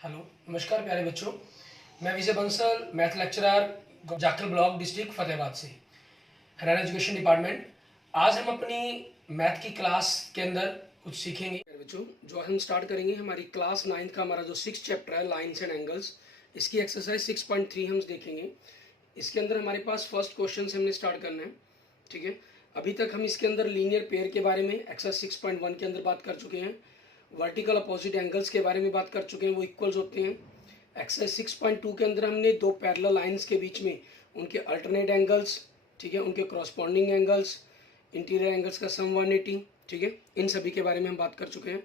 Hello, नमस्कार प्यारे बच्चों। मैं Vijay Bansal, math lecturer, Jakhal block, district Fatehabad से, हरियाणा एजुकेशन डिपार्टमेंट। आज हम अपनी मैथ की क्लास के अंदर कुछ सीखेंगे प्यारे बच्चों। जो हम स्टार्ट करेंगे हमारी क्लास 9 का हमारा जो 6 चैप्टर है लाइन्स एंड एंगल्स, इसकी एक्सरसाइज 6.3 हम देखेंगे। इसके अंदर हमारे पास फर्स्ट क्वेश्चन से हमने स्टार्ट करना है, ठीक है। अभी तक हम इसके अंदर लीनियर पेयर के बारे में एक्सरसाइज 6.1 के अंदर बात कर चुके हैं। वर्टिकल अपोजिट एंगल्स के बारे में बात कर चुके हैं, वो इक्वल्स होते हैं। एक्सरसाइज 6.2 के अंदर हमने दो पैरेलल लाइंस के बीच में उनके अल्टरनेट एंगल्स, ठीक है, उनके क्रॉसपॉन्डिंग एंगल्स, इंटीरियर एंगल्स का सम 180, ठीक है, इन सभी के बारे में हम बात कर चुके हैं।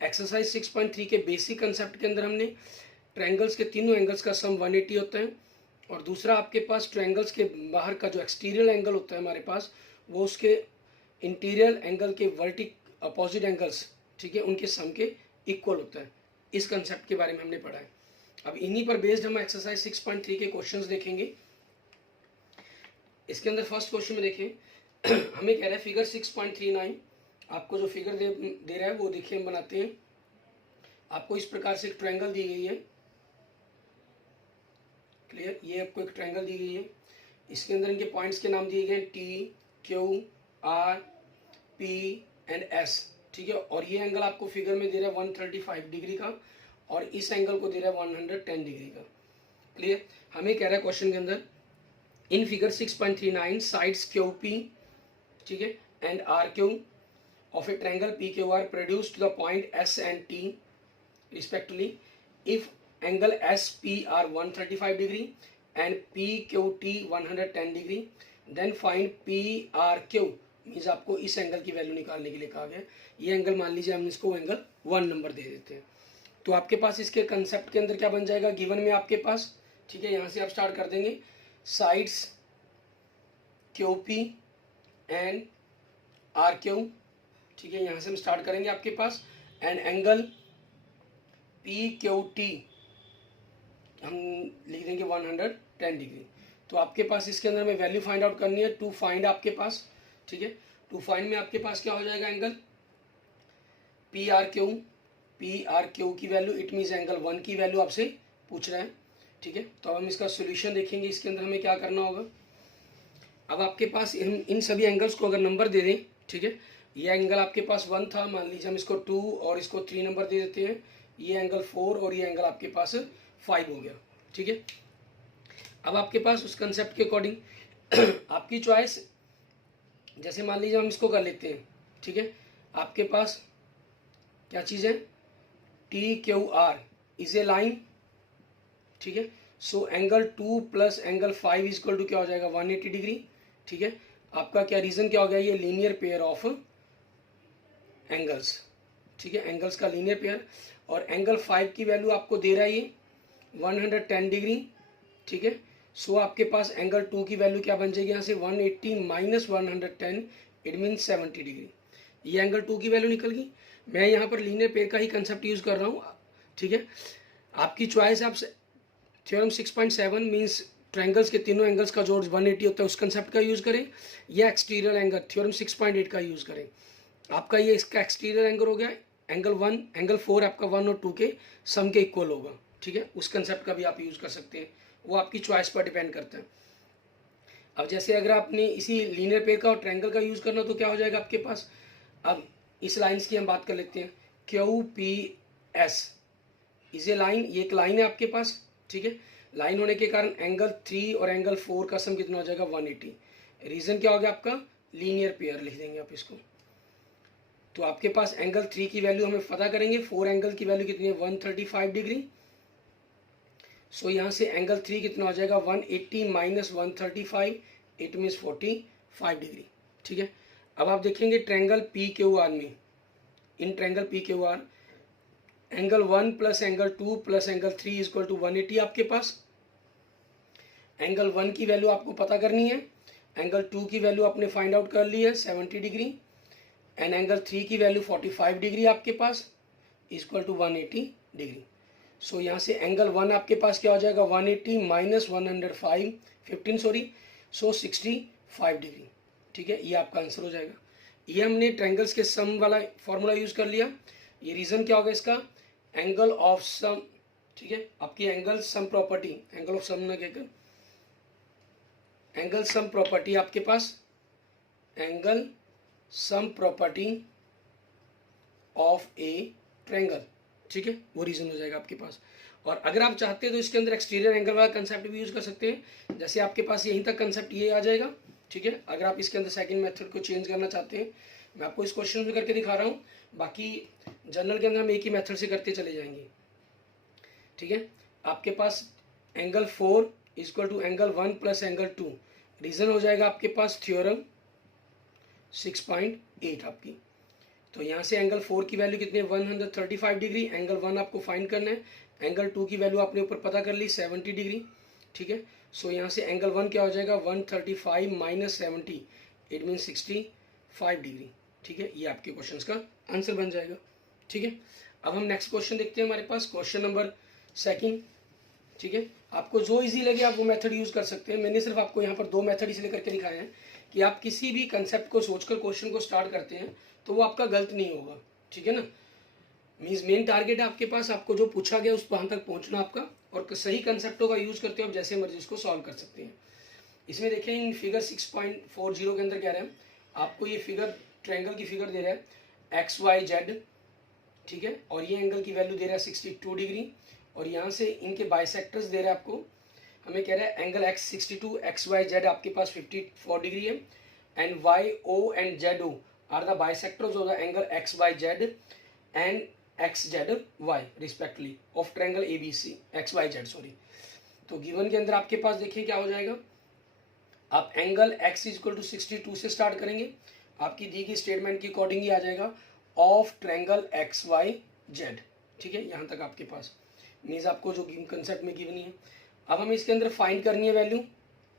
एक्सरसाइज 6.3 के बेसिक कंसेप्ट के अंदर हमने ट्रायंगल्स के तीनों एंगल्स का सम 180 होता है, और दूसरा आपके पास ट्रायंगल्स के बाहर का जो एक्सटीरियर एंगल होता है हमारे पास, वो उसके इंटीरियर एंगल के वर्टिक अपोजिट एंगल्स, ठीक है, उनके सम के इक्वल होता है। इस कंसेप्ट के बारे में हमने पढ़ा है। अब इन्हीं पर बेस्ड हम एक्सरसाइज 6.3 के क्वेश्चंस देखेंगे। इसके अंदर फर्स्ट क्वेश्चन में देखें हमें कह रहा है फिगर 6.39, आपको जो फिगर दे रहा है वो देखिए हम बनाते हैं। आपको इस प्रकार से एक ट्रायंगल दी गई है, क्लियर, ये आपको एक ट्रायंगल दी गई है। इसके अंदर इनके पॉइंट्स के नाम दिए गए T, Q, R, P and S, ठीक है। और ये एंगल आपको फिगर में दे रहा है 135 डिग्री का, और इस एंगल को दे रहा है 110 डिग्री का, क्लियर। हमें कह रहा है क्वेश्चन के अंदर in figure 6.39 sides Q P, ठीक है, and R Q of a triangle P Q R produced the point S and T respectively if angle S P R 135 degree and P Q T 110 degree, then find P R Q, means आपको इस angle की value निकालने के लिए कहा गया। ये angle मान लीजिए हम इसको एंगल 1 नंबर दे देते हैं, तो आपके पास इसके कंसेप्ट के अंदर क्या बन जाएगा, गिवन में आपके पास, ठीक है, यहाँ से आप स्टार्ट कर देंगे। Sides Q P and R Q, ठीक है, यहाँ से हम स्टार्ट करेंगे आपके पास, and angle P Q T हम लिख देंगे 110 डिग्री। तो आपके पास इसके अंदर में वैल्यू फाइंड आउट करनी है, टू फाइंड आपके पास, ठीक है। टू फाइंड में आपके पास क्या हो जाएगा, एंगल पी आर क्यू की वैल्यू, इट मीन्स एंगल 1 की वैल्यू आपसे पूछ रहा है, ठीक है। तो अब हम इसका सोल्यूशन देखेंगे। इसके अंदर हमें क्या करना होगा, अब आपके पास इन सभी एंगल्स को अगर नंबर दे दें, ठीक है, ये एंगल आपके पास 1 था, मान लीजिए हम इसको 2 और इसको 3 नंबर दे देते हैं। ये एंगल 4 और ये एंगल आपके पास 5 हो गया, ठीक है। अब आपके पास उस कंसेप्ट के अकॉर्डिंग आपकी चॉइस, जैसे मान लीजिए हम इसको कर लेते हैं, ठीक है। आपके पास क्या चीज़ है, T Q R is a line, ठीक है। So angle 2 plus angle 5 equal to क्या हो जाएगा, 180 डिग्री, ठीक है। आपका क्या रीजन क्या हो गया, ये लीनियर पेयर ऑफ एंगल्स, ठीक है, एंगल्स का लीनियर पेयर। और एंगल 5 की वैल्यू आपको दे रहा है ये 110 डिग्री, ठीक है। सो आपके पास एंगल 2 की वैल्यू क्या बन जाएगी, यहाँ से 180 माइनस 110, इट मीन 70 डिग्री। ये एंगल 2 की वैल्यू निकल गई। मैं यहाँ पर लीनियर पेयर का ही कंसेप्ट यूज कर रहा हूँ, ठीक है। आपकी चॉइस, आप थ्योरम 6.7 मीन्स ट्रायंगल्स के तीनों एंगल्स का जो 180 होता है उस कंसेप्ट का यूज करें, या एक्सटीरियर एंगल थ्योरम 6.8 का यूज करें। आपका ये इसका एक्सटीरियर एंगल हो गया, एंगल 1 एंगल 4 आपका 1 और 2 के सम के इक्वल होगा, ठीक है। उस कंसेप्ट का भी आप यूज कर सकते हैं, वो आपकी चॉइस पर डिपेंड करता है। अब जैसे अगर आपने इसी लीनियर पेयर का और ट्रायंगल का यूज करना तो क्या हो जाएगा आपके पास, अब इस लाइंस की हम बात कर लेते हैं। Q P S is a line, ये एक लाइन है आपके पास, ठीक है। लाइन होने के कारण एंगल 3 और एंगल 4 का सम कितना हो जाएगा, 180। रीजन क्या हो गया आपका, लीनियर पेयर लिख देंगे आप इसको। तो आपके पास एंगल 3 की वैल्यू हमें पता करेंगे, 4 एंगल की वैल्यू कितनी है, 135 डिग्री। सो यहाँ से एंगल 3 कितना हो जाएगा, 180 माइनस 135, इट मीन्स 45 डिग्री, ठीक है। अब आप देखेंगे ट्रायंगल पी क्यू आर में, in triangle P Q R angle 1 plus angle 2 plus angle 3 equal to 180। आपके पास एंगल 1 की वैल्यू आपको पता करनी है, एंगल 2 की वैल्यू आपने फाइंड आउट कर ली है 70 डिग्री, एंड एंगल 3 की वैल्यू 45 डिग्री आपके पास इक्वल टू 180 डिग्री। सो यहाँ से एंगल 1 आपके पास क्या हो जाएगा, 180 माइनस 105 15 सॉरी, सो 65 डिग्री, ठीक है। ये आपका आंसर हो जाएगा। ये हमने ट्रायंगल्स के सम वाला फॉर्मूला यूज कर लिया। ये रीजन क्या होगा इसका, एंगल ऑफ सम ठीक है। आपकी angle sum property, angle of sum ना कहकर एंगल सम प्रॉपर्टी आपके पास, angle sum property of a triangle, ठीक है, वो रीजन हो जाएगा आपके पास। और अगर आप चाहते हैं तो इसके अंदर एक्सटीरियर एंगल वाला कंसेप्ट भी यूज कर सकते हैं। जैसे आपके पास यहीं तक कंसेप्ट ये आ जाएगा, ठीक है। अगर आप इसके अंदर सेकंड मेथड को चेंज करना चाहते हैं, मैं आपको इस क्वेश्चन में करके दिखा रहा हूँ, बाकी जनरल के अंदर हम एक ही मेथड से करते चले जाएंगे, ठीक है। आपके पास angle 4 equal to angle 1 plus angle 2, reason हो जाएगा आपके पास थ्योरम 6.8 आपकी। तो यहाँ से एंगल 4 की वैल्यू कितनी है 135 डिग्री, एंगल 1 आपको फाइंड करना है, एंगल 2 की वैल्यू आपने ऊपर पता कर ली 70 डिग्री, ठीक है। सो यहाँ से एंगल 1 क्या हो जाएगा 135 माइनस 70, इट मीन 65 डिग्री, ठीक है। ये आपके क्वेश्चन का आंसर बन जाएगा, ठीक है। अब हम नेक्स्ट क्वेश्चन देखते हैं हमारे पास, क्वेश्चन नंबर 2, ठीक है। आपको जो इजी लगे आप वो मेथड यूज कर सकते हैं। मैंने सिर्फ आपको यहाँ पर 2 मेथड इसलिए करके दिखाए हैं कि आप किसी भी कंसेप्ट को सोचकर क्वेश्चन को स्टार्ट करते हैं तो वो आपका गलत नहीं होगा, ठीक है ना। मीन्स मेन टारगेट है आपके पास, आपको जो पूछा गया उस वहां तक पहुंचना आपका, और सही कंसेप्टों का यूज करते हो आप जैसे मर्जी उसको सॉल्व कर सकते हैं। इसमें देखें इन फिगर 6.40 के अंदर कह रहे हैं आपको, ये फिगर ट्रायंगल की फिगर दे रहा है XYZ, ठीक है, और ये एंगल की वैल्यू दे रहा है 62 डिग्री, और यहाँ से इनके बाइसेक्टर्स दे रहा है आपको, हमें कह रहा है एंगल X62 XYZ आपके पास 54 डिग्री है, and YO and ZO are the bisectors of the angle XYZ and XZY respectively of triangle ABC XYZ sorry. तो गिवन के अंदर आपके पास देखिए क्या हो जाएगा, आप एंगल X इक्वल टू 62 से स्टार्ट करेंगे, आपकी दी गई स्टेटमेंट के अकॉर्डिंग ही आ जाएगा ऑफ ट्रायंगल XYZ, ठीक है। यहाँ तक आपके पास मीन्स आपको जो कंसेप्ट में गिवन है। अब हमें इसके अंदर फाइंड करनी है वैल्यू,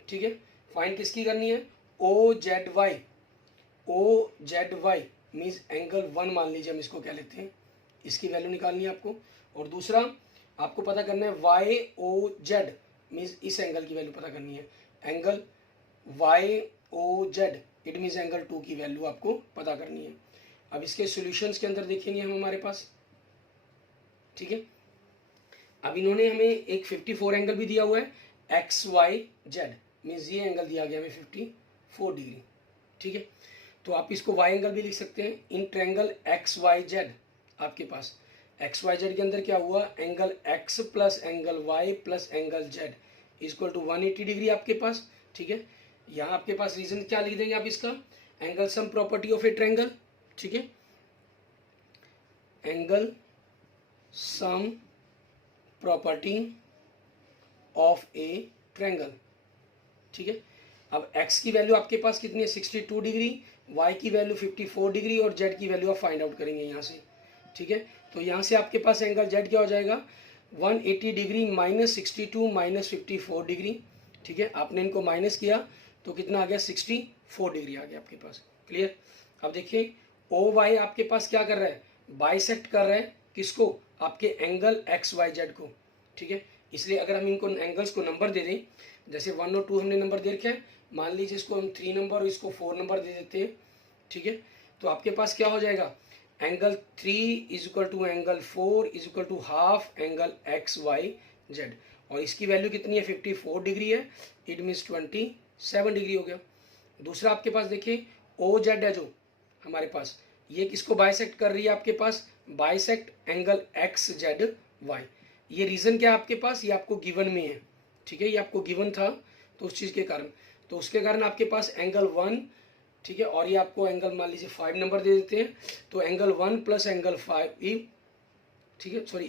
ठीक है। फाइंड किसकी करनी है OZY, OZY मीन्स एंगल 1 मान लीजिए हम इसको क्या लेते हैं, इसकी वैल्यू निकालनी है आपको। और दूसरा आपको पता करना है YOZ मीन्स इस एंगल की वैल्यू पता करनी है, angle YOZ it means angle 2 की वैल्यू आपको पता करनी है। अब इसके सॉल्यूशंस के अंदर देखेंगे हम हमारे पास, ठीक है। अब इन्होंने हमें एक 54 एंगल भी दिया हुआ है XYZ मीन्स ये एंगल दिया गया हमें 54 डिग्री, ठीक है। तो आप इसको Y एंगल भी लिख सकते हैं इन ट्रायंगल XYZ। आपके पास XYZ के अंदर क्या हुआ, angle X plus angle Y plus angle Z equal to 180 degree आपके पास, ठीक है। यहाँ आपके पास रीजन क्या लिख देंगे आप इसका, angle sum property of a triangle, ठीक है, angle sum property of a triangle, ठीक है। अब x की वैल्यू आपके पास कितनी है 62 डिग्री, y की वैल्यू 54 डिग्री और z की वैल्यू आप फाइंड आउट करेंगे यहाँ से, ठीक है। तो यहाँ से आपके पास एंगल z क्या हो जाएगा 180 डिग्री माइनस 62 माइनस 54 डिग्री, ठीक है। आपने इनको माइनस किया तो कितना आ गया 64 डिग्री आ गया आपके पास, क्लियर। अब देखिए OY आपके पास क्या कर रहा है, बाइसेक्ट कर रहा है किसको, आपके एंगल XYZ को, ठीक है। इसलिए अगर हम इनको एंगल्स को नंबर दे दें, जैसे 1 और 2 हमने नंबर दे रखे हैं, मान लीजिए इसको हम 3 नंबर और इसको 4 नंबर दे देते हैं, ठीक है। तो आपके पास क्या हो जाएगा, angle 3 is equal to angle 4 is equal to half angle XYZ, और इसकी वैल्यू कितनी है 54 डिग्री है, इट मीन्स 27 डिग्री हो गया। दूसरा आपके पास देखिए OZ है जो हमारे पास, ये किसको बाइसेक्ट कर रही है आपके पास, बाइसेक्ट एंगल XZY। ये रीजन क्या है आपके पास, ये आपको गिवन में है, ठीक है, ये आपको गिवन था तो उस चीज़ के कारण, तो उसके कारण आपके पास एंगल 1, ठीक है, और ये आपको एंगल मान लीजिए 5 नंबर दे देते हैं, तो एंगल 1 प्लस एंगल 5, ठीक है, सॉरी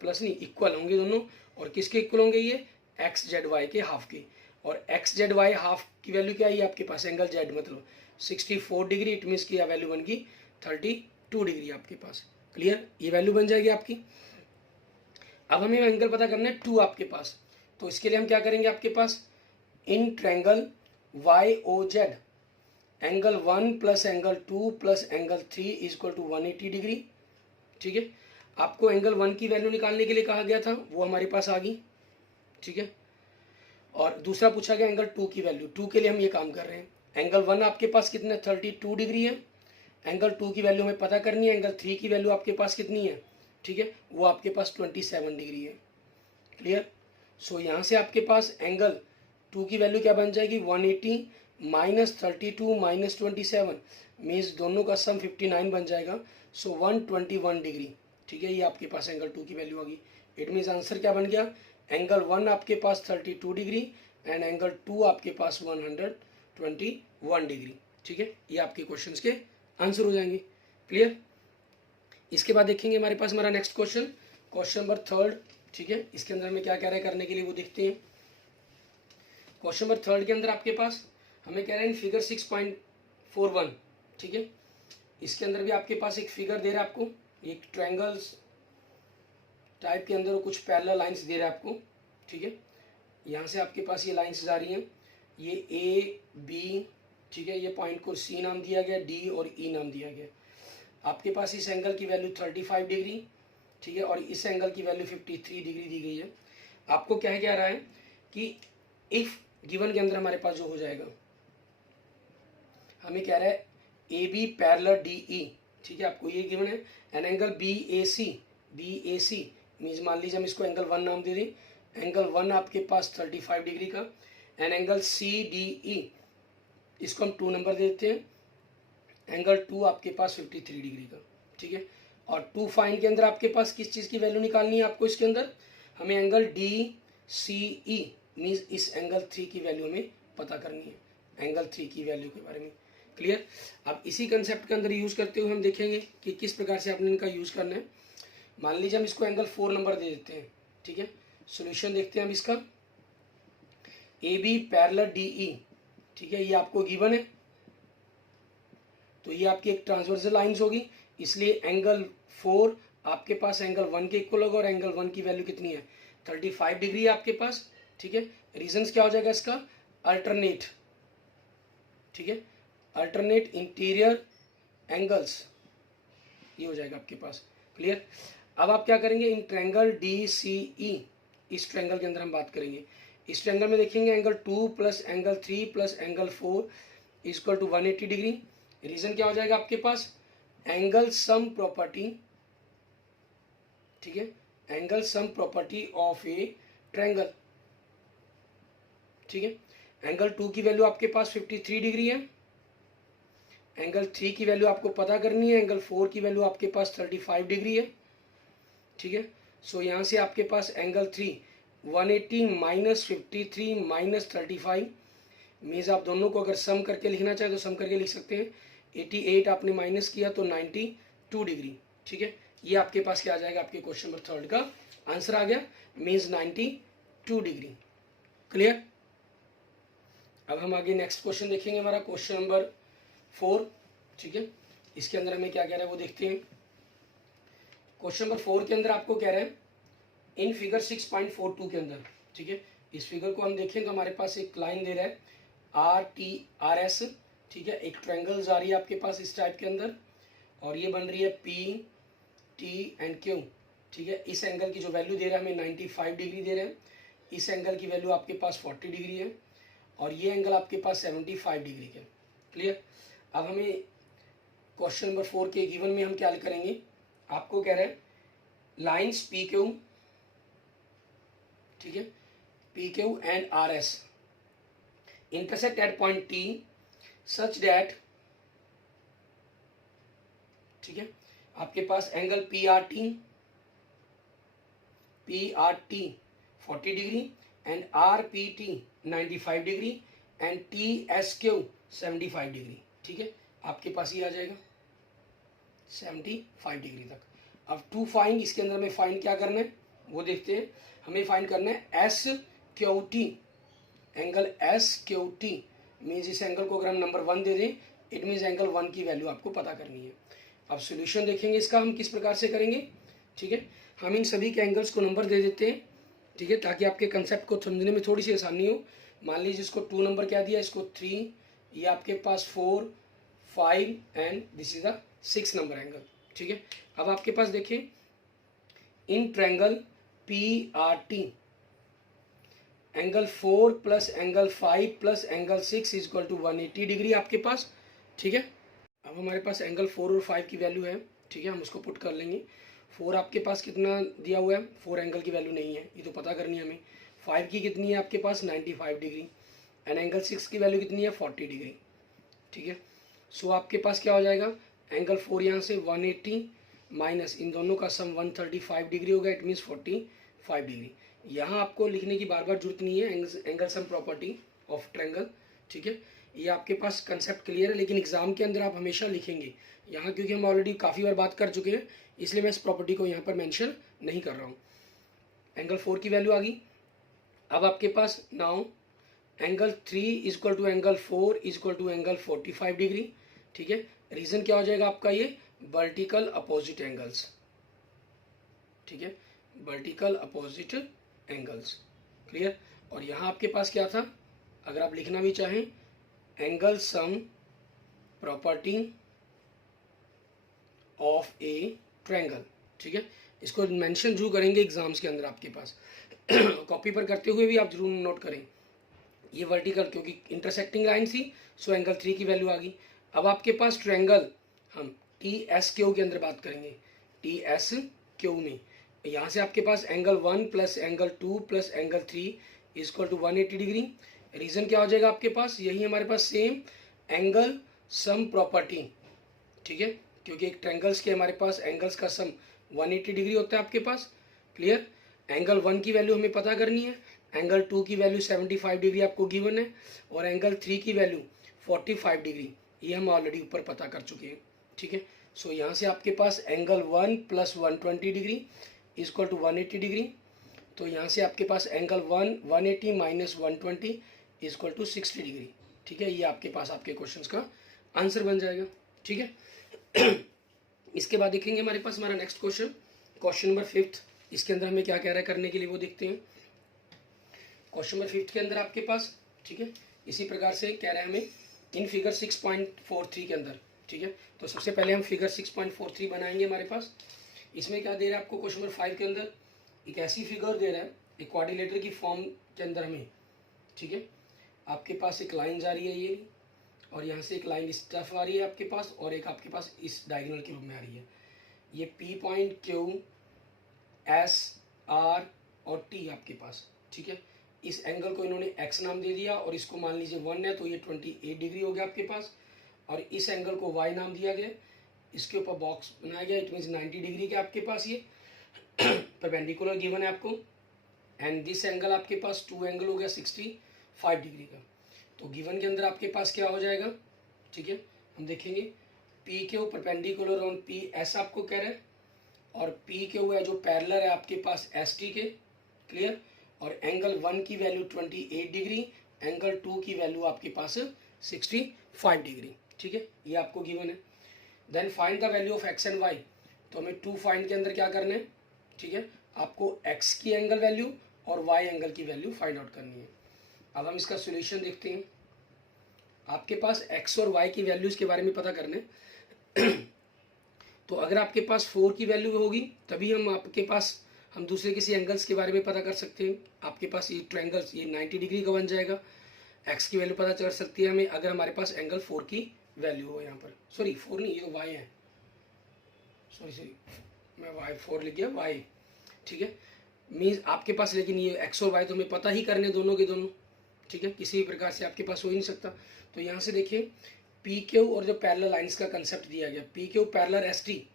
प्लस नहीं इक्वल होंगे दोनों, और किसके इक्वल होंगे ये XZY के हाफ के, और XZY हाफ की वैल्यू क्या है आपके पास, एंगल Z मतलब 64 डिग्री, इट मीन्स की वैल्यू बन गई 32 डिग्री आपके पास, क्लियर, ये वैल्यू बन जाएगी आपकी। अब हमें एंगल पता करना है 2 आपके पास, तो इसके लिए हम क्या करेंगे आपके पास in triangle YOZ angle 1 plus angle 2 plus angle 3 is equal to 180 degree, ठीक है। आपको एंगल 1 की वैल्यू निकालने के लिए कहा गया था, वो हमारे पास आ गई, ठीक है। और दूसरा पूछा गया एंगल 2 की वैल्यू, 2 के लिए हम ये काम कर रहे हैं। एंगल 1 आपके पास कितना 32 डिग्री है, एंगल 2 की वैल्यू हमें पता करनी है, एंगल 3 की वैल्यू आपके पास कितनी है, ठीक है, वो आपके पास 27 डिग्री है, क्लियर। सो यहाँ से आपके पास एंगल 2 की वैल्यू क्या बन जाएगी 180 माइनस 32 माइनस 27 मीन्स दोनों का सम 59 बन जाएगा। सो 121 डिग्री, ठीक है, ये आपके पास एंगल 2 की वैल्यू होगी। इट मीन्स आंसर क्या बन गया, एंगल 1 आपके पास 32 डिग्री एंड एंगल 2 आपके पास 121 डिग्री, ठीक है। ये आपके क्वेश्चंस के आंसर हो जाएंगे। क्लियर। इसके बाद देखेंगे हमारे पास हमारा नेक्स्ट क्वेश्चन, क्वेश्चन नंबर 3, ठीक है। इसके अंदर हमें क्या कह रहा है करने के लिए वो देखते हैं। क्वेश्चन नंबर 3 के अंदर आपके पास हमें कह रहे हैं फिगर 6.41, ठीक है। इसके अंदर भी आपके पास एक फिगर दे रहा है आपको, एक ट्रायंगल्स टाइप के अंदर कुछ पैरेलल लाइंस दे रहा है आपको, ठीक है। यहाँ से आपके पास ये लाइंस जा रही हैं, ये ए बी, ठीक है। ये पॉइंट को सी नाम दिया गया, डी और ई नाम दिया गया। आपके पास इस एंगल की वैल्यू 35 डिग्री, ठीक है, और इस एंगल की वैल्यू 53 डिग्री दी गई है। आपको क्या कह रहा है कि इफ गिवन के अंदर हमारे पास जो हो जाएगा, हमें कह रहा है A B parallel D E, ठीक है, आपको ये गिवन है। An angle B A C means मान लीजिए हम इसको एंगल 1 नाम दे दें। एंगल 1 आपके पास 35 डिग्री का, and angle C D E इसको हम 2 नंबर दे देते हैं। एंगल 2 आपके पास 53 डिग्री का, ठीक है। और 2 फाइन के अंदर आपके पास किस चीज़ की वैल्यू निकालनी है आपको, इसके अंदर हमें angle D C E means इस एंगल 3 की वैल्यू हमें पता करनी है, एंगल 3 की वैल्यू के बारे में। क्लियर। अब इसी कंसेप्ट के अंदर यूज़ करते हुए हम देखेंगे कि किस प्रकार से आपने इनका यूज़ करना है। मान लीजिए हम इसको एंगल 4 नंबर दे देते हैं, ठीक है। सॉल्यूशन देखते हैं हम इसका, A B parallel D E, ठीक है, ये आपको गिवन है। तो ये आपकी एक ट्रांसवर्सल लाइंस होगी, इसलिए एंगल 4 आपके पास एंगल 1 के इक्वल होगा, और एंगल 1 की वैल्यू कितनी है 35 डिग्री है आपके पास, ठीक है। रीजंस क्या हो जाएगा इसका, अल्टरनेट, ठीक है, अल्टरनेट इंटीरियर एंगल्स, ये हो जाएगा आपके पास। क्लियर। अब आप क्या करेंगे, इन ट्रायंगल डी सी ई, इस ट्रायंगल के अंदर हम बात करेंगे। इस ट्रायंगल में देखेंगे angle 2 plus angle 3 plus angle 4 equal to 180 degree. Reason क्या हो जाएगा आपके पास, एंगल सम प्रॉपर्टी, ठीक है, angle sum property of a triangle, ठीक है। एंगल 2 की वैल्यू आपके पास 53 डिग्री है, एंगल 3 की वैल्यू आपको पता करनी है, एंगल 4 की वैल्यू आपके पास 35 डिग्री है, ठीक है। सो यहाँ से आपके पास एंगल 3 180 माइनस 53 माइनस 35 मीन्स आप दोनों को अगर सम करके लिखना चाहे तो सम करके लिख सकते हैं। 88 आपने माइनस किया तो 92 डिग्री, ठीक है। ये आपके पास क्या आ जाएगा, आपके क्वेश्चन नंबर 3 का आंसर आ गया, मीन्स 92 डिग्री। क्लियर। अब हम आगे नेक्स्ट क्वेश्चन देखेंगे, हमारा क्वेश्चन नंबर 4, ठीक है। इसके अंदर हमें क्या कह रहा है वो देखते हैं। क्वेश्चन नंबर 4 के अंदर आपको कह रहे हैं इन फिगर 6.42 के अंदर, ठीक है। इस फिगर को हम देखें तो हमारे पास एक लाइन दे रहा है आर टी आर एस, ठीक है। एक ट्रायंगल जा रही है आपके पास इस टाइप के अंदर, और ये बन रही है पी टी एंड क्यू, ठीक है। इस एंगल की जो वैल्यू दे रहा है हमें 95 डिग्री दे रहे हैं, इस एंगल की वैल्यू आपके पास 40 डिग्री है, और ये एंगल आपके पास 75 डिग्री के। क्लियर। अब हमें क्वेश्चन नंबर 4 के गिवन में हम क्या करेंगे, आपको कह रहे हैं लाइन्स पी क्यू, ठीक है, P Q and R S intersect at point T such that, ठीक है, आपके पास angle P R T 40 degree and R P T 95 degree and T S Q 75 degree, ठीक है। आपके पास ये आ जाएगा 75 डिग्री तक। अब टू फाइंड, इसके अंदर हमें फाइंड क्या करना है वो देखते हैं। हमें फाइंड करना है S Q T, angle S Q T means इस एंगल को अगर हम नंबर 1 दे दें, इट मीन्स एंगल 1 की वैल्यू आपको पता करनी है। अब सॉल्यूशन देखेंगे इसका हम किस प्रकार से करेंगे, ठीक है। हम इन सभी के एंगल्स को नंबर दे देते हैं, ठीक है, ताकि आपके कंसेप्ट को समझने में थोड़ी सी आसानी हो। मान लीजिए इसको 2 नंबर क्या दिया, इसको 3, ये आपके पास 4 5 and this is the 6 number angle, ठीक है। अब आपके पास देखिए in triangle P R T angle 4 plus angle 5 plus angle 6 equal to 180 degree आपके पास, ठीक है। अब हमारे पास एंगल 4 और 5 की वैल्यू है, ठीक है, हम उसको पुट कर लेंगे। 4 आपके पास कितना दिया हुआ है, 4 एंगल की वैल्यू नहीं है, ये तो पता करनी है हमें। 5 की कितनी है आपके पास 95 डिग्री, एंड एंगल 6 की वैल्यू कितनी है 40 डिग्री, ठीक है। सो आपके पास क्या हो जाएगा, एंगल 4 यहाँ से 180 माइनस इन दोनों का सम 135 डिग्री होगा, इट मीन्स 45 डिग्री। यहाँ आपको लिखने की बार बार जरूरत नहीं है, angle sum property of triangle, ठीक है। ये आपके पास कंसेप्ट क्लियर है, लेकिन एग्जाम के अंदर आप हमेशा लिखेंगे यहाँ, क्योंकि हम ऑलरेडी काफ़ी बार बात कर चुके हैं, इसलिए मैं इस प्रॉपर्टी को यहाँ पर मेंशन नहीं कर रहा हूँ। एंगल 4 की वैल्यू आ गई। अब आपके पास now angle 3 is equal to angle 4 is equal to angle 45 degree, ठीक है। रीजन क्या हो जाएगा आपका, ये वर्टिकल अपोजिट एंगल्स, ठीक है, वर्टिकल अपोजिट एंगल्स, क्लियर। और यहाँ आपके पास क्या था, अगर आप लिखना भी चाहें, angle sum property of a triangle, ठीक है। इसको मेंशन जरूर करेंगे एग्जाम्स के अंदर आपके पास कॉपी पर करते हुए भी आप जरूर नोट करें। ये वर्टिकल क्योंकि इंटरसेक्टिंग लाइन थी, सो एंगल 3 की वैल्यू आ गई। अब आपके पास ट्रायंगल हम टी एस क्यू के अंदर बात करेंगे, टी एस क्यू में यहाँ से आपके पास angle 1 plus angle 2 plus angle 3 is equal to 180 degree. Reason क्या हो जाएगा आपके पास, यही हमारे पास सेम एंगल सम प्रॉपर्टी, ठीक है, क्योंकि एक ट्रायंगल्स के हमारे पास एंगल्स का सम 180 डिग्री होता है आपके पास, क्लियर। एंगल 1 की वैल्यू हमें पता करनी है, एंगल 2 की वैल्यू 75 डिग्री आपको गिवन है, और एंगल 3 की वैल्यू 45 डिग्री, ये हम ऑलरेडी ऊपर पता कर चुके हैं, ठीक है। सो यहाँ से आपके पास angle 1 plus 120 degree is equal to 180 degree, तो यहाँ से आपके पास angle 180 minus 120 is equal to 60 degree, ठीक है। ये आपके पास आपके क्वेश्चंस का आंसर बन जाएगा, ठीक है। इसके बाद देखेंगे हमारे पास हमारा नेक्स्ट क्वेश्चन, क्वेश्चन नंबर 5। इसके अंदर हमें क्या कह रहा है करने के लिए वो देखते हैं। क्वेश्चन नंबर 5 के अंदर आपके पास, ठीक है, इसी प्रकार से कह रहा है हमें इन फिगर 6.43 के अंदर, ठीक है। तो सबसे पहले हम फिगर 6.43 बनाएंगे हमारे पास। इसमें क्या दे रहा है आपको क्वेश्चन नंबर 5 के अंदर, एक ऐसी फिगर दे रहा है एक क्वाड्रिलेटरल की फॉर्म के अंदर हमें, ठीक है। आपके पास एक लाइन जा रही है ये, और यहाँ से एक लाइन इस तरफ आ रही है आपके पास, और एक आपके पास इस डायगोनल के रूप में आ रही है। ये P point, Q, S, R और टी आपके पास, ठीक है। इस एंगल को इन्होंने एक्स नाम दे दिया, और इसको मान लीजिए 1 है, तो ये 28 डिग्री हो गया आपके पास, और इस एंगल को वाई नाम दिया गया, इसके ऊपर बॉक्स बनाया गया, इट मीन्स 90 डिग्री के आपके पास ये परपेंडिकुलर गिवन है आपको, एंड दिस एंगल आपके पास 2 एंगल हो गया 65 डिग्री का। तो गिवन के अंदर आपके पास क्या हो जाएगा, ठीक है, हम देखेंगे पी के ऊपर परपेंडिकुलर ऑन पी एस आपको कह रहा है, और पी के हुआ जो पैरेलल है आपके पास एस टी के, क्लियर। और एंगल 1 की वैल्यू 28 डिग्री, एंगल 2 की वैल्यू आपके पास 65 डिग्री, ठीक है, ये आपको गिवन है। Then find the value of X and Y, तो हमें 2 फाइंड के अंदर क्या करना है, ठीक है, आपको एक्स की एंगल वैल्यू और वाई एंगल की वैल्यू फाइंड आउट करनी है। अब हम इसका सोल्यूशन देखते हैं। आपके पास एक्स और वाई की वैल्यूज के बारे में पता करने तो अगर आपके पास 4 की वैल्यू होगी तभी हम आपके पास हम दूसरे किसी एंगल्स के बारे में पता कर सकते हैं। आपके पास ये ट्रायंगल्स ये 90 डिग्री का बन जाएगा, एक्स की वैल्यू पता चल सकती है हमें अगर हमारे पास एंगल 4 की वैल्यू हो। यहाँ पर सॉरी 4 नहीं, ये तो वाई है, सॉरी मैं वाई 4 लिख गया, वाई, ठीक है। मीन्स आपके पास, लेकिन ये एक्स और वाई तो हमें पता ही करने दोनों के दोनों, ठीक है, किसी भी प्रकार से आपके पास हो ही नहीं सकता। तो यहाँ से देखिए पी क्यू और जो पैरेलल लाइंस का कंसेप्ट दिया गया, P Q parallel S T,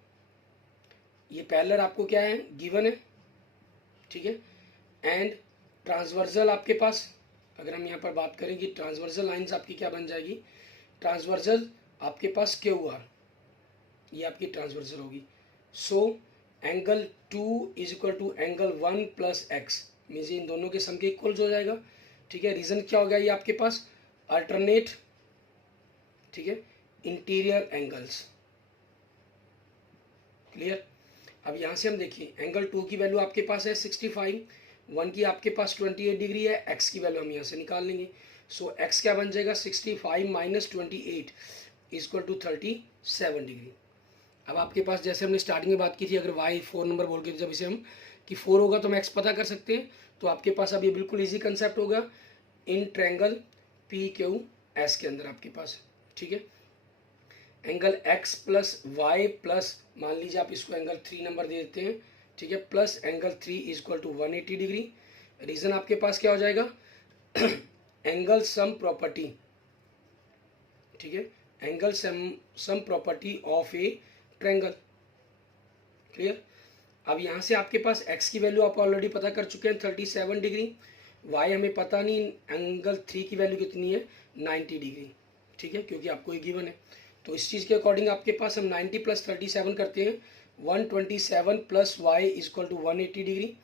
ये पैरेलल आपको क्या है गिवन है, ठीक है। एंड ट्रांसवर्सल आपके पास, अगर हम यहाँ पर बात करें कि ट्रांसवर्सल लाइंस आपकी क्या बन जाएगी, ट्रांसवर्सल आपके पास क्यू आर, ये आपकी ट्रांसवर्सल होगी। So angle 2 is equal to angle 1 plus X, means इन दोनों के सम के इक्वल्स हो जाएगा, ठीक है। रीजन क्या हो गया, ये आपके पास अल्टरनेट, ठीक है, इंटीरियर एंगल्स, क्लियर। अब यहाँ से हम देखिए एंगल 2 की वैल्यू आपके पास है 65, 1 की आपके पास 28 डिग्री है, एक्स की वैल्यू हम यहाँ से निकाल लेंगे। सो एक्स क्या बन जाएगा 65 माइनस 28 इक्वल टू 37 डिग्री। अब आपके पास जैसे हमने स्टार्टिंग में बात की थी, अगर वाई 4 नंबर बोल के जब इसे हम कि 4 होगा तो हम एक्स पता कर सकते हैं, तो आपके पास अब ये बिल्कुल ईजी कंसेप्ट होगा in triangle P Q S के अंदर आपके पास, ठीक है। Angle X plus Y plus, मान लीजिए आप इसको एंगल 3 नंबर दे देते हैं, ठीक है, plus angle 3 is equal to 180 degree. Reason आपके पास क्या हो जाएगा, एंगल सम प्रॉपर्टी, ठीक है, angle sum property of a triangle. Clear. अब यहाँ से आपके पास x की वैल्यू आप ऑलरेडी पता कर चुके हैं 37 डिग्री, y हमें पता नहीं, एंगल 3 की वैल्यू कितनी है 90 डिग्री, ठीक है, क्योंकि आपको ये गिवन है। तो इस चीज़ के अकॉर्डिंग आपके पास हम 90 प्लस 37 करते हैं, 127 plus y is equal to 180 degree.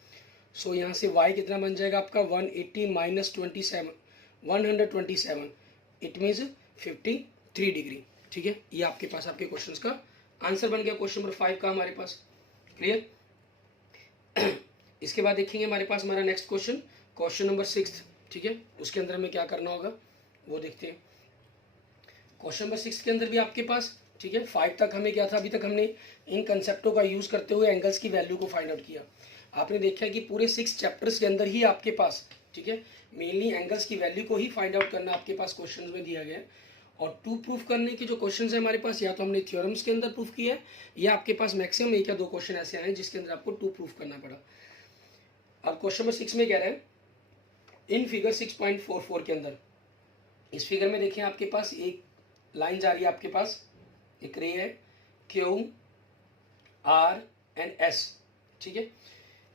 So यहाँ से y कितना बन जाएगा आपका 180 माइनस 27, 127, इट मीन्स 53 डिग्री, ठीक है। ये आपके पास आपके क्वेश्चन का आंसर बन गया, क्वेश्चन नंबर 5 का हमारे पास। क्लियर। इसके बाद देखेंगे हमारे पास हमारा नेक्स्ट क्वेश्चन, क्वेश्चन नंबर 6, ठीक है। उसके अंदर हमें क्या करना होगा वो देखते हैं। क्वेश्चन नंबर 6 के अंदर भी आपके पास, ठीक है, 5 तक हमें क्या था, अभी तक हमने इन कंसेप्टों का यूज करते हुए एंगल्स की वैल्यू को फाइंड आउट किया। आपने देखा कि पूरे 6 चैप्टर्स के अंदर ही आपके पास, ठीक है, मेनली एंगल्स की वैल्यू को ही फाइंड आउट करना आपके पास क्वेश्चन में दिया गया है। और 2 प्रूफ करने के जो क्वेश्चन है हमारे पास, या तो हमने थ्योरम्स के अंदर प्रूफ किया है, या आपके पास मैक्सिमम 1 या 2 क्वेश्चन ऐसे आए जिसके अंदर आपको 2 प्रूफ करना पड़ा। अब क्वेश्चन नंबर 6 में कह रहे हैं, इन फिगर 6.44 के अंदर, इस फिगर में देखिए आपके पास एक लाइन जा रही है, आपके पास एक रे है क्यू आर एंड एस, ठीक है,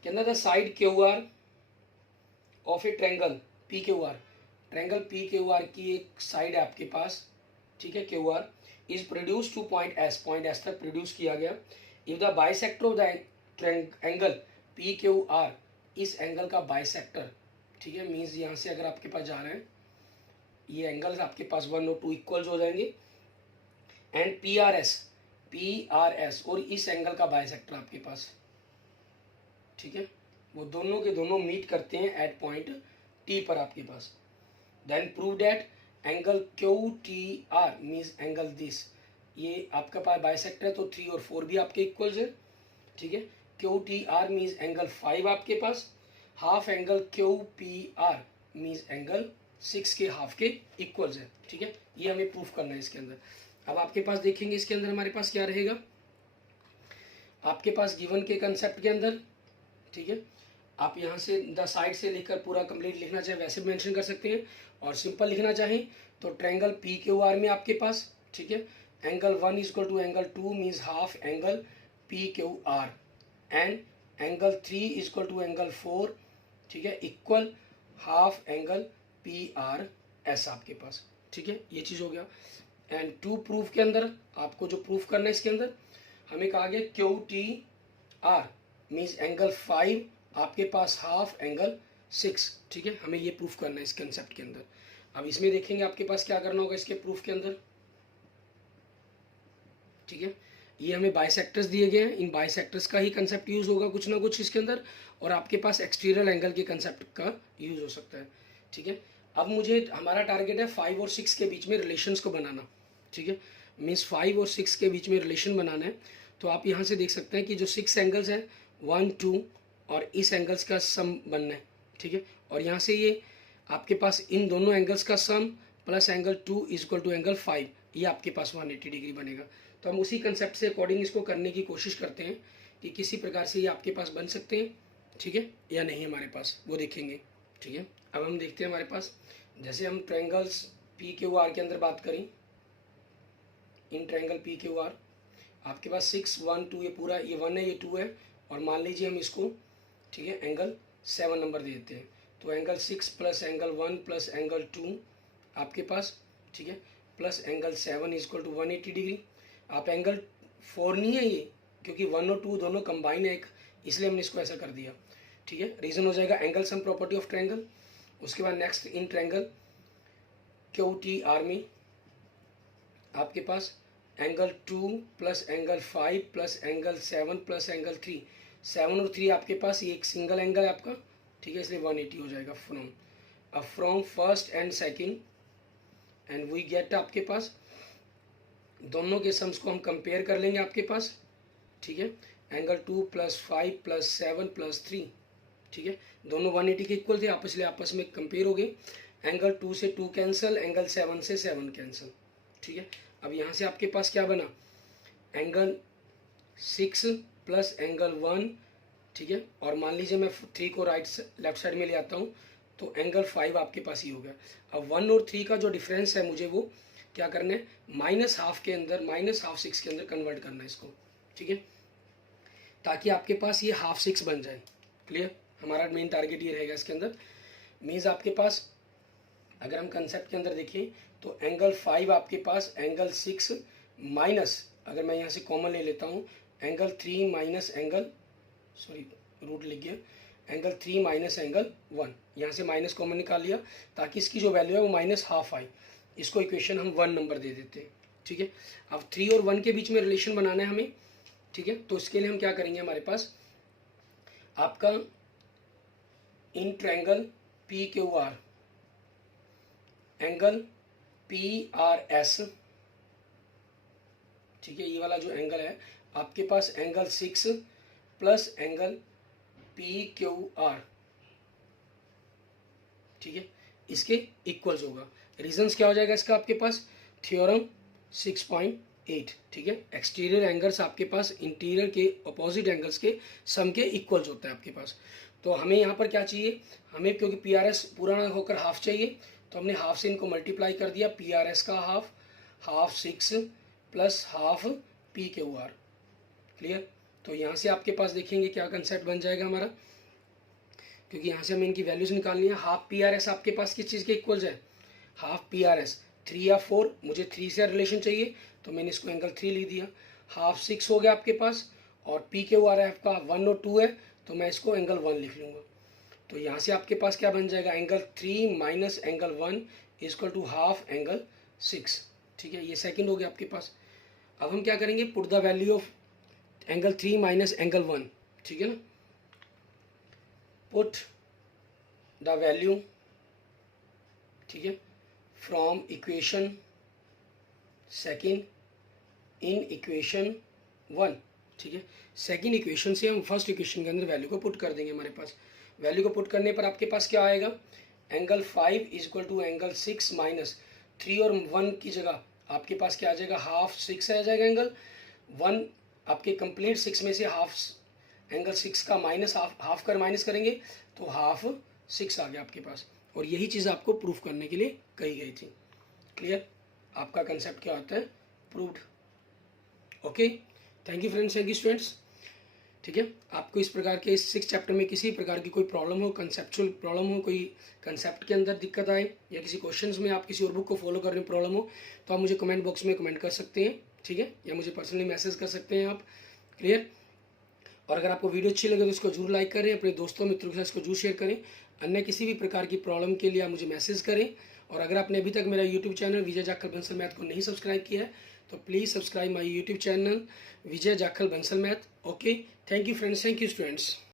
के अंदर the side Q R of a triangle P Q are, triangle P Q are की एक साइड है आपके पास, ठीक है, Q R is produce two point S तक प्रोड्यूस किया गया। If the bisector of the angle P Q are, इस एंगल का बाइसेक्टर, ठीक है, मीन्स यहाँ से अगर आपके पास जा रहे हैं ये एंगल्स आपके पास 1 और 2 इक्वल्स हो जाएंगे, एंड पी आर एस और इस एंगल का बाइसेक्टर आपके पास, ठीक है, वो दोनों के दोनों मीट करते हैं एट पॉइंट टी पर आपके पास। Then prove that angle Q T R means angle this, ये आपका पास बाइसेक्टर है तो 3 और 4 भी आपके इक्वल्स है, ठीक है। Q T R means angle 5 आपके पास, half angle Q P R means angle 6 के हाफ के इक्वल्स है, ठीक है। ये हमें प्रूफ करना है इसके अंदर। अब आपके पास देखेंगे इसके अंदर हमारे पास क्या रहेगा, आपके पास गिवन के कंसेप्ट के अंदर, ठीक है, आप यहाँ से द साइड से लेकर पूरा कंप्लीट लिखना चाहे वैसे भी मेंशन कर सकते हैं, और सिंपल लिखना चाहें तो ट्रायंगल पी क्यू आर में आपके पास, ठीक है, angle 1 is equal to angle 2 means half angle P Q R, and angle 3 is equal to angle 4, ठीक है, equal half angle P R S आपके पास, ठीक है, ये चीज़ हो गया। एंड 2 प्रूफ के अंदर आपको जो प्रूफ करना है इसके अंदर हमें कहा गया Q T R means angle 5 आपके पास हाफ एंगल 6, ठीक है, हमें ये प्रूफ करना है इस कंसेप्ट के अंदर। अब इसमें देखेंगे आपके पास क्या करना होगा इसके प्रूफ के अंदर, ठीक है, ये हमें बाइसेक्टर्स दिए गए हैं, इन बाइसेक्टर्स का ही कंसेप्ट यूज होगा कुछ ना कुछ इसके अंदर, और आपके पास एक्सटीरियर एंगल के कंसेप्ट का यूज हो सकता है, ठीक है। अब मुझे हमारा टारगेट है 5 और 6 के बीच में रिलेशंस को बनाना, ठीक है, मीन्स 5 और 6 के बीच में रिलेशन बनाना है। तो आप यहाँ से देख सकते हैं कि जो 6 एंगल्स है 1 2 और इस एंगल्स का सम बनना है, ठीक है, और यहाँ से ये आपके पास इन दोनों एंगल्स का sum plus angle 2 is equal to angle 5, ये आपके पास 180 डिग्री बनेगा। तो हम उसी कंसेप्ट से अकॉर्डिंग इसको करने की कोशिश करते हैं कि किसी प्रकार से ये आपके पास बन सकते हैं, ठीक है, या नहीं हमारे पास, वो देखेंगे, ठीक है। अब हम देखते हैं हमारे पास, जैसे हम ट्रायंगल्स पी क्यू आर के अंदर बात करें, इन ट्रायंगल पी क्यू आर आपके पास 6 1 2, ये पूरा ये 1 है ये 2 है, और मान लीजिए हम इसको, ठीक है, एंगल 7 नंबर दे देते हैं, तो angle 6 plus angle 1 plus angle 2 आपके पास, ठीक है, plus angle 7 is equal to 180 degree. आप एंगल 4 नहीं है ये, क्योंकि 1 और 2 दोनों कंबाइन है एक, इसलिए हमने इसको ऐसा कर दिया, ठीक है। रीजन हो जाएगा angle sum property of triangle. उसके बाद next in triangle Q T R में आपके पास angle 2 plus angle 5 plus angle 7 plus angle 3, 7 और 3 आपके पास ये एक सिंगल एंगल है आपका, ठीक है, इसलिए 180 हो जाएगा from first and second, and we get आपके पास दोनों के सम्स को हम कंपेयर कर लेंगे आपके पास, ठीक है, एंगल 2 प्लस 5 प्लस 7 प्लस 3, ठीक है, दोनों 180 के इक्वल थे, आपस में कंपेयर हो गए, एंगल 2 से 2 कैंसिल, एंगल 7 से 7 कैंसिल, ठीक है। अब यहाँ से आपके पास क्या बना, एंगल 6 प्लस एंगल 1, ठीक है। और मान लीजिए मैं 3 को लेफ्ट साइड में ले आता हूँ तो एंगल 5 आपके पास ही हो गया। अब 1 और 3 का जो डिफरेंस है मुझे वो क्या करना है, -12 के अंदर, -12 6 के अंदर कन्वर्ट करना है इसको, ठीक है, ताकि आपके पास ये ½ 6 बन जाए। क्लियर, हमारा मेन टारगेट ये रहेगा इसके अंदर। मीन्स आपके पास अगर हम कंसेप्ट के अंदर देखें तो एंगल 5 आपके पास एंगल 6 माइनस, अगर मैं यहाँ से कॉमन ले लेता हूँ, angle 3 minus angle, sorry root लिख गया, एंगल 3 माइनस एंगल 1, यहाँ से माइनस कॉमन निकाल लिया ताकि इसकी जो वैल्यू है वो -½ आए। इसको इक्वेशन हम 1 नंबर दे देते हैं, ठीक है। अब 3 और 1 के बीच में रिलेशन बनाना है हमें, ठीक है। तो इसके लिए हम क्या करेंगे, हमारे पास आपका in triangle PQR angle PRS, ठीक है, ये वाला जो एंगल है आपके पास एंगल 6 प्लस एंगल PQR, ठीक है, इसके इक्वल्स होगा। रीजंस क्या हो जाएगा इसका आपके पास, थ्योरम 6.8, ठीक है। एक्सटीरियर एंगल्स आपके पास इंटीरियर के अपोजिट एंगल्स के सम के इक्वल्स होता है आपके पास। तो हमें यहाँ पर क्या चाहिए, हमें क्योंकि PRS पूरा ना होकर हाफ चाहिए तो हमने हाफ से इनको मल्टीप्लाई कर दिया, PRS का हाफ, ½ 6 प्लस ½ PQR। क्लियर, तो यहाँ से आपके पास देखेंगे क्या कंसेप्ट बन जाएगा हमारा, क्योंकि यहाँ से हमें इनकी वैल्यूज निकालनी है। ½ PRS आपके पास किस चीज़ के इक्वल्स है, ½ PRS 3 या 4, मुझे 3 से रिलेशन चाहिए तो मैंने इसको एंगल 3 लिख दिया। ½ 6 हो गया आपके पास, और PQR आपका 1 और 2 है तो मैं इसको एंगल 1 लिख लूँगा। तो यहाँ से आपके पास क्या बन जाएगा, angle 3 minus angle 1 equal to ½ angle 6, ठीक है, ये सेकंड हो गया आपके पास। अब हम क्या करेंगे, put the value of angle 3 minus angle 1, ठीक है ना, पुट द वैल्यू, ठीक है, from equation second in equation 1, ठीक है। सेकंड इक्वेशन से हम फर्स्ट इक्वेशन के अंदर वैल्यू को पुट कर देंगे। हमारे पास वैल्यू को पुट करने पर आपके पास क्या आएगा, angle 5 equal to angle 6 minus 3 और 1 की जगह आपके पास क्या आ जाएगा, ½ 6 आ जाएगा। एंगल 1 आपके कंप्लीट 6 में से हाफ एंगल 6 का माइनस हाफ कर माइनस करेंगे तो ½ 6 आ गया आपके पास। और यही चीज़ आपको प्रूफ करने के लिए कही गई थी। क्लियर, आपका कंसेप्ट क्या होता है, proved. Okay, thank you friends, thank you students, ठीक है। आपको इस प्रकार के इस 6 चैप्टर में किसी प्रकार की कोई प्रॉब्लम हो, कंसेप्चुअल प्रॉब्लम हो, कोई कंसेप्ट के अंदर दिक्कत आए, या किसी क्वेश्चंस में आप किसी और बुक को फॉलो करने में प्रॉब्लम हो, तो आप मुझे कमेंट बॉक्स में कमेंट कर सकते हैं, ठीक है, या मुझे पर्सनली मैसेज कर सकते हैं आप। क्लियर, और अगर आपको वीडियो अच्छी लगे तो इसको जरूर लाइक करें, अपने दोस्तों मित्रों के साथ इसको जरूर शेयर करें। अन्य किसी भी प्रकार की प्रॉब्लम के लिए आप मुझे मैसेज करें। और अगर आपने अभी तक मेरा यूट्यूब चैनल विजय जाखल बंसल मैथ को नहीं सब्सक्राइब किया है तो please subscribe my YouTube channel Vijay Jakhal Bansal math. Okay, thank you friends, thank you students.